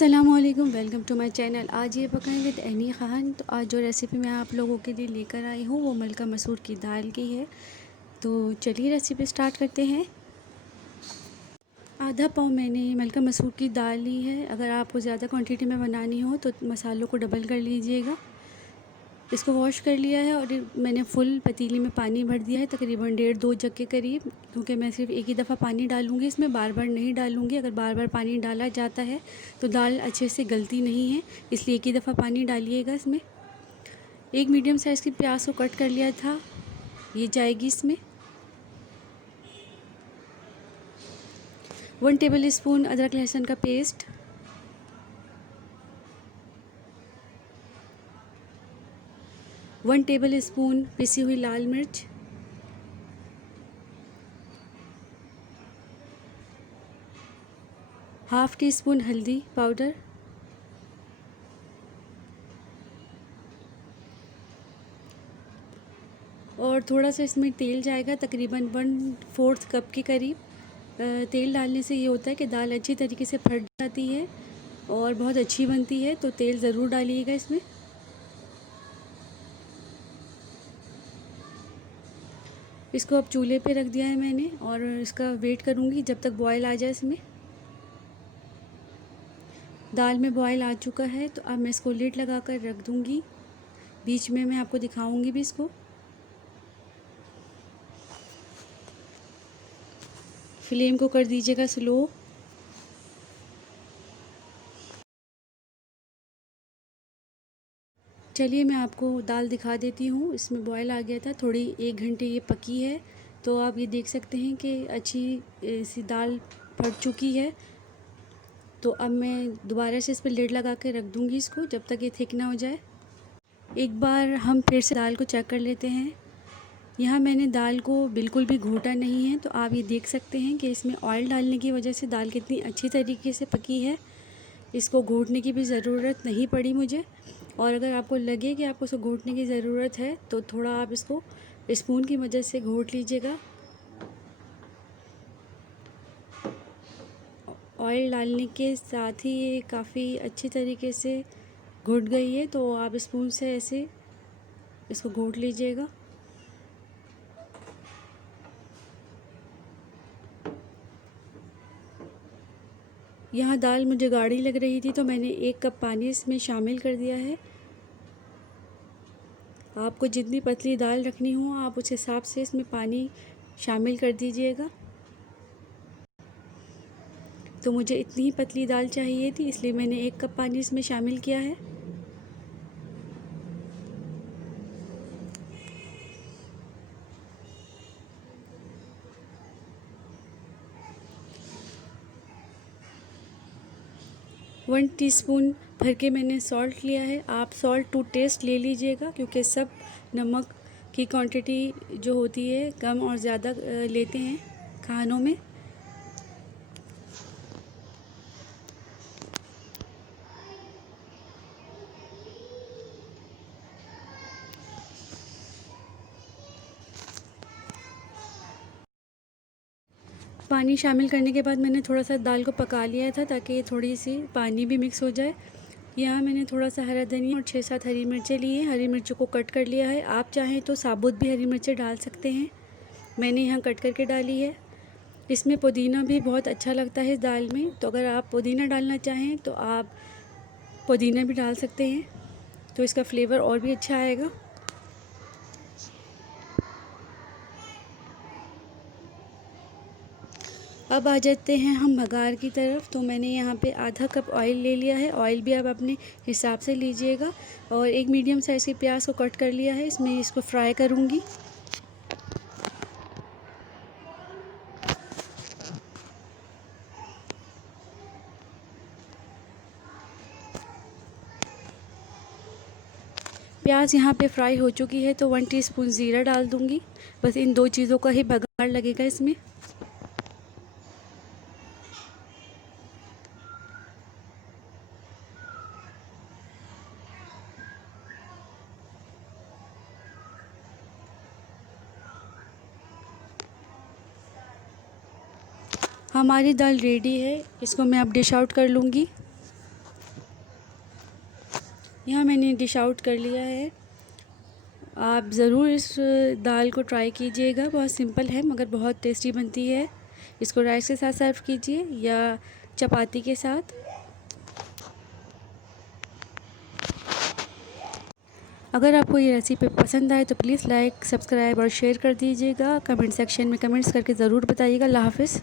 अस्सलामुअलैकुम, welcome to my channel. आज ये पकाएं विद एनी खान। तो आज जो रेसिपी मैं आप लोगों के लिए लेकर आई हूँ वो मलका मसूर की दाल की है। तो चलिए रेसिपी स्टार्ट करते हैं। आधा पाव मैंने मलका मसूर की दाल ली है। अगर आपको ज़्यादा क्वांटिटी में बनानी हो तो मसालों को डबल कर लीजिएगा। इसको वॉश कर लिया है और मैंने फुल पतीली में पानी भर दिया है, तकरीबन 1.5-2 जग के करीब, क्योंकि मैं सिर्फ एक ही दफ़ा पानी डालूँगी, इसमें बार बार नहीं डालूँगी। अगर बार बार पानी डाला जाता है तो दाल अच्छे से गलती नहीं है, इसलिए एक ही दफ़ा पानी डालिएगा इसमें। एक मीडियम साइज़ की प्याज को कट कर लिया था, ये जाएगी इसमें। 1 टेबल स्पून अदरक लहसुन का पेस्ट, 1 टेबल स्पून पिसी हुई लाल मिर्च, 1/2 टीस्पून हल्दी पाउडर, और थोड़ा सा इसमें तेल जाएगा, तकरीबन 1/4 कप के करीब। तेल डालने से ये होता है कि दाल अच्छी तरीके से फट जाती है और बहुत अच्छी बनती है, तो तेल ज़रूर डालिएगा इसमें। इसको अब चूल्हे पे रख दिया है मैंने और इसका वेट करूँगी जब तक बॉयल आ जाए इसमें। दाल में बॉयल आ चुका है, तो अब मैं इसको लिड लगा कर रख दूँगी। बीच में मैं आपको दिखाऊँगी भी इसको। फ्लेम को कर दीजिएगा स्लो। चलिए मैं आपको दाल दिखा देती हूँ। इसमें बॉयल आ गया था, थोड़ी 1 घंटे ये पकी है, तो आप ये देख सकते हैं कि अच्छी सी दाल फट चुकी है। तो अब मैं दोबारा से इस पर लिड लगा के रख दूँगी इसको जब तक ये थिक ना हो जाए। एक बार हम फिर से दाल को चेक कर लेते हैं। यहाँ मैंने दाल को बिल्कुल भी घोटा नहीं है, तो आप ये देख सकते हैं कि इसमें ऑयल डालने की वजह से दाल कितनी अच्छी तरीके से पकी है। इसको घोटने की भी ज़रूरत नहीं पड़ी मुझे। और अगर आपको लगे कि आपको इसको घोटने की ज़रूरत है तो थोड़ा आप इसको स्पून की मदद से घोट लीजिएगा। ऑयल डालने के साथ ही ये काफ़ी अच्छी तरीके से घुट गई है, तो आप स्पून से ऐसे इसको घोट लीजिएगा। यहाँ दाल मुझे गाढ़ी लग रही थी, तो मैंने 1 कप पानी इसमें शामिल कर दिया है। आपको जितनी पतली दाल रखनी हो आप उस हिसाब से इसमें पानी शामिल कर दीजिएगा। तो मुझे इतनी ही पतली दाल चाहिए थी, इसलिए मैंने 1 कप पानी इसमें शामिल किया है। वन टीस्पून भर के मैंने सॉल्ट लिया है। आप सॉल्ट टू टेस्ट ले लीजिएगा, क्योंकि सब नमक की क्वांटिटी जो होती है कम और ज़्यादा लेते हैं खानों में। पानी शामिल करने के बाद मैंने थोड़ा सा दाल को पका लिया था, ताकि थोड़ी सी पानी भी मिक्स हो जाए। यहाँ मैंने थोड़ा सा हरा धनिया और 6-7 हरी मिर्चें ली हैं। हरी मिर्चों को कट कर लिया है। आप चाहें तो साबुत भी हरी मिर्चें डाल सकते हैं, मैंने यहाँ कट करके डाली है। इसमें पुदीना भी बहुत अच्छा लगता है इस दाल में, तो अगर आप पुदीना डालना चाहें तो आप पुदीना भी डाल सकते हैं, तो इसका फ्लेवर और भी अच्छा आएगा। अब आ जाते हैं हम बघार की तरफ। तो मैंने यहाँ पे आधा कप ऑयल ले लिया है। ऑयल भी आप अपने हिसाब से लीजिएगा। और एक मीडियम साइज़ की प्याज को कट कर लिया है, इसमें इसको फ्राई करूँगी। प्याज यहाँ पे फ्राई हो चुकी है, तो 1 टीस्पून ज़ीरा डाल दूँगी। बस इन 2 चीज़ों का ही बघार लगेगा इसमें। हमारी दाल रेडी है, इसको मैं अब डिश आउट कर लूँगी। यहाँ मैंने डिश आउट कर लिया है। आप ज़रूर इस दाल को ट्राई कीजिएगा, बहुत सिंपल है मगर बहुत टेस्टी बनती है। इसको राइस के साथ सर्व कीजिए या चपाती के साथ। अगर आपको ये रेसिपी पसंद आए तो प्लीज़ लाइक, सब्सक्राइब और शेयर कर दीजिएगा। कमेंट सेक्शन में कमेंट्स करके ज़रूर बताइएगा। अल्लाह हाफ़िज़।